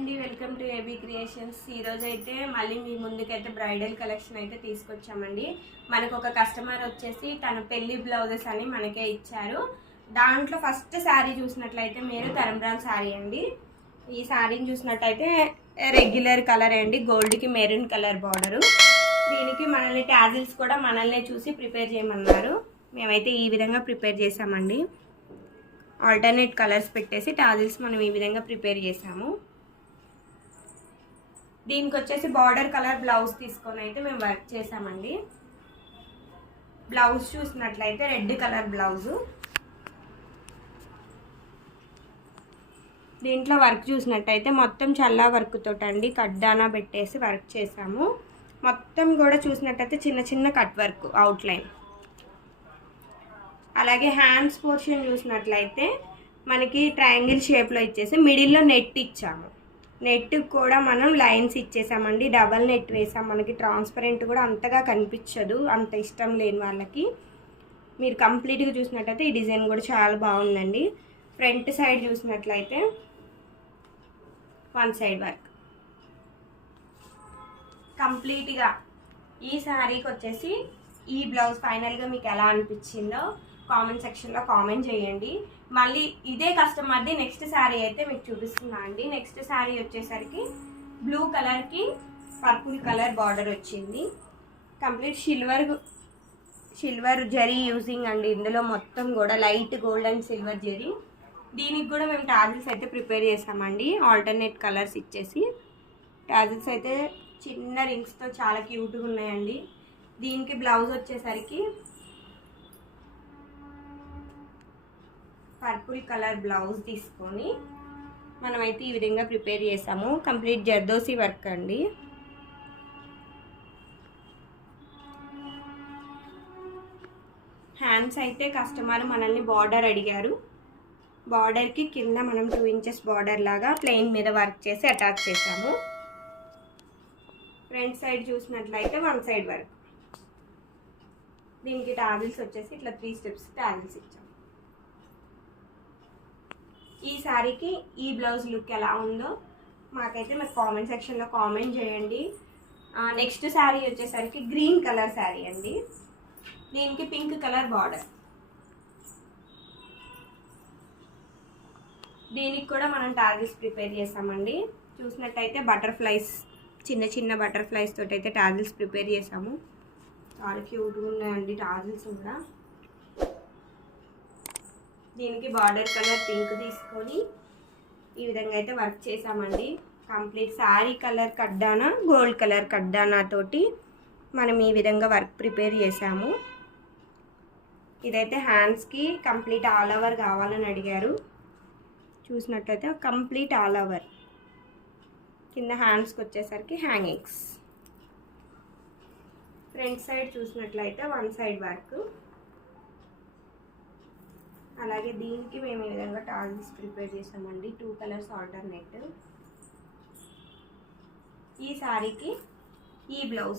అండి, welcome to AB creations. ఈరోజు అయితే మళ్ళీ మీ ముందుకైతే బ్రైడల్ కలెక్షన్ అయితే తీసుకొచ్చామండి. మనకు ఒక కస్టమర్ వచ్చేసి తన పెళ్లి బ్లౌజెస్ అని మనకే ఇచ్చారు. దాంట్లో ఫస్ట్ శారీ చూసినట్లయితే మీరు తరంబ్రాన్ శారీ అండి. ఈ శారీని చూసినట్టయితే రెగ్యులర్ కలర్ అండి, గోల్డ్కి మెరూన్ కలర్ బార్డరు. దీనికి మనల్ని ట్యాజిల్స్ కూడా మనల్నే చూసి ప్రిపేర్ చేయమన్నారు. మేమైతే ఈ విధంగా ప్రిపేర్ చేసామండి. ఆల్టర్నేట్ కలర్స్ పెట్టేసి టాజిల్స్ మనం ఈ విధంగా ప్రిపేర్ చేసాము. దీనికి వచ్చేసి బార్డర్ కలర్ బ్లౌజ్ తీసుకొని అయితే మేము వర్క్ చేసామండి. బ్లౌజ్ చూసినట్లయితే రెడ్ కలర్ బ్లౌజు. దీంట్లో వర్క్ చూసినట్టయితే మొత్తం చల్లా వర్క్ తోటండి కడ్డానా పెట్టేసి వర్క్ చేసాము. మొత్తం కూడా చూసినట్టయితే చిన్న చిన్న కట్ వర్క్ అవుట్లైన్. అలాగే హ్యాండ్స్ పోర్షన్ చూసినట్లయితే మనకి ట్రయాంగిల్ షేప్లో ఇచ్చేసి మిడిల్లో నెట్ ఇచ్చాము. నెట్ కూడా మనం లైన్స్ ఇచ్చేసామండి, డబల్ నెట్ వేసాం. మనకి ట్రాన్స్పరెంట్ కూడా అంతగా కనిపించదు, అంత ఇష్టం లేని వాళ్ళకి. మీరు కంప్లీట్గా చూసినట్టయితే ఈ డిజైన్ కూడా చాలా బాగుందండి. ఫ్రంట్ సైడ్ చూసినట్లయితే వన్ సైడ్ వర్క్ కంప్లీట్గా. ఈ శారీకి వచ్చేసి ఈ బ్లౌజ్ ఫైనల్గా మీకు ఎలా అనిపించిందో కామెంట్ సెక్షన్లో కామెంట్ చేయండి. మళ్ళీ ఇదే కస్టమర్ది నెక్స్ట్ శారీ అయితే మీకు చూపిస్తున్నా అండి. నెక్స్ట్ శారీ వచ్చేసరికి బ్లూ కలర్కి పర్పుల్ కలర్ బార్డర్ వచ్చింది. కంప్లీట్ సిల్వర్ జరీ యూజింగ్ అండి. ఇందులో మొత్తం కూడా light gold and silver zari. దీనికి కూడా మేము టాజిల్స్ అయితే ప్రిపేర్ చేసామండి, ఆల్టర్నేట్ కలర్స్ ఇచ్చేసి. టాజిల్స్ అయితే చిన్న రింగ్స్తో చాలా క్యూట్గా ఉన్నాయండి. దీనికి బ్లౌజ్ వచ్చేసరికి పర్పుల్ కలర్ బ్లౌజ్ తీసుకొని మనమైతే ఈ విధంగా ప్రిపేర్ చేసాము. కంప్లీట్ జర్దోసి వర్క్ అండి. హ్యాండ్స్ అయితే కస్టమర్ మనల్ని బార్డర్ అడిగారు. బార్డర్కి కింద మనం 2 ఇంచెస్ బార్డర్ లాగా ప్లెయిన్ మీద వర్క్ చేసి అటాచ్ చేసాము. ఫ్రంట్ సైడ్ చూసినట్లయితే వన్ సైడ్ వర్క్. దీనికి టాజిల్స్ వచ్చేసి ఇట్లా 3 స్టెప్స్ టాజిల్స్ ఇచ్చాము. ఈ శారీకి ఈ బ్లౌజ్ లుక్ ఎలా ఉందో మాకైతే మీరు కామెంట్ సెక్షన్లో కామెంట్ చేయండి. నెక్స్ట్ శారీ వచ్చేసరికి గ్రీన్ కలర్ శారీ అండి. దీనికి పింక్ కలర్ బార్డర్. దీనికి కూడా మనం టాజిల్స్ ప్రిపేర్ చేసామండి. చూసినట్టయితే బటర్ఫ్లైస్, చిన్న చిన్న బటర్ఫ్లైస్ తోటి అయితే టాజిల్స్ ప్రిపేర్ చేసాము. చాలా క్యూట్గా ఉన్నాయండి టాజిల్స్ కూడా. దీనికి బార్డర్ కలర్ పింక్ తీసుకొని ఈ విధంగా అయితే వర్క్ చేసామండి. కంప్లీట్ శారీ కలర్ కడ్డానా, గోల్డ్ కలర్ కడ్డానా తోటి మనం ఈ విధంగా వర్క్ ప్రిపేర్ చేసాము. ఇదైతే హ్యాండ్స్కి కంప్లీట్ ఆల్ ఓవర్ కావాలని అడిగారు. చూసినట్లయితే కంప్లీట్ ఆల్ ఓవర్. కింద హ్యాండ్స్కి వచ్చేసరికి హ్యాంగింగ్స్. ఫ్రంట్ సైడ్ చూసినట్లయితే వన్ సైడ్ వర్క్. అలాగే దీనికి మేము ఈ విధంగా టాజిల్స్ ప్రిపేర్ చేసామండి, 2 కలర్స్ ఆల్టర్నేట్. ఈ శారీకి ఈ బ్లౌజ్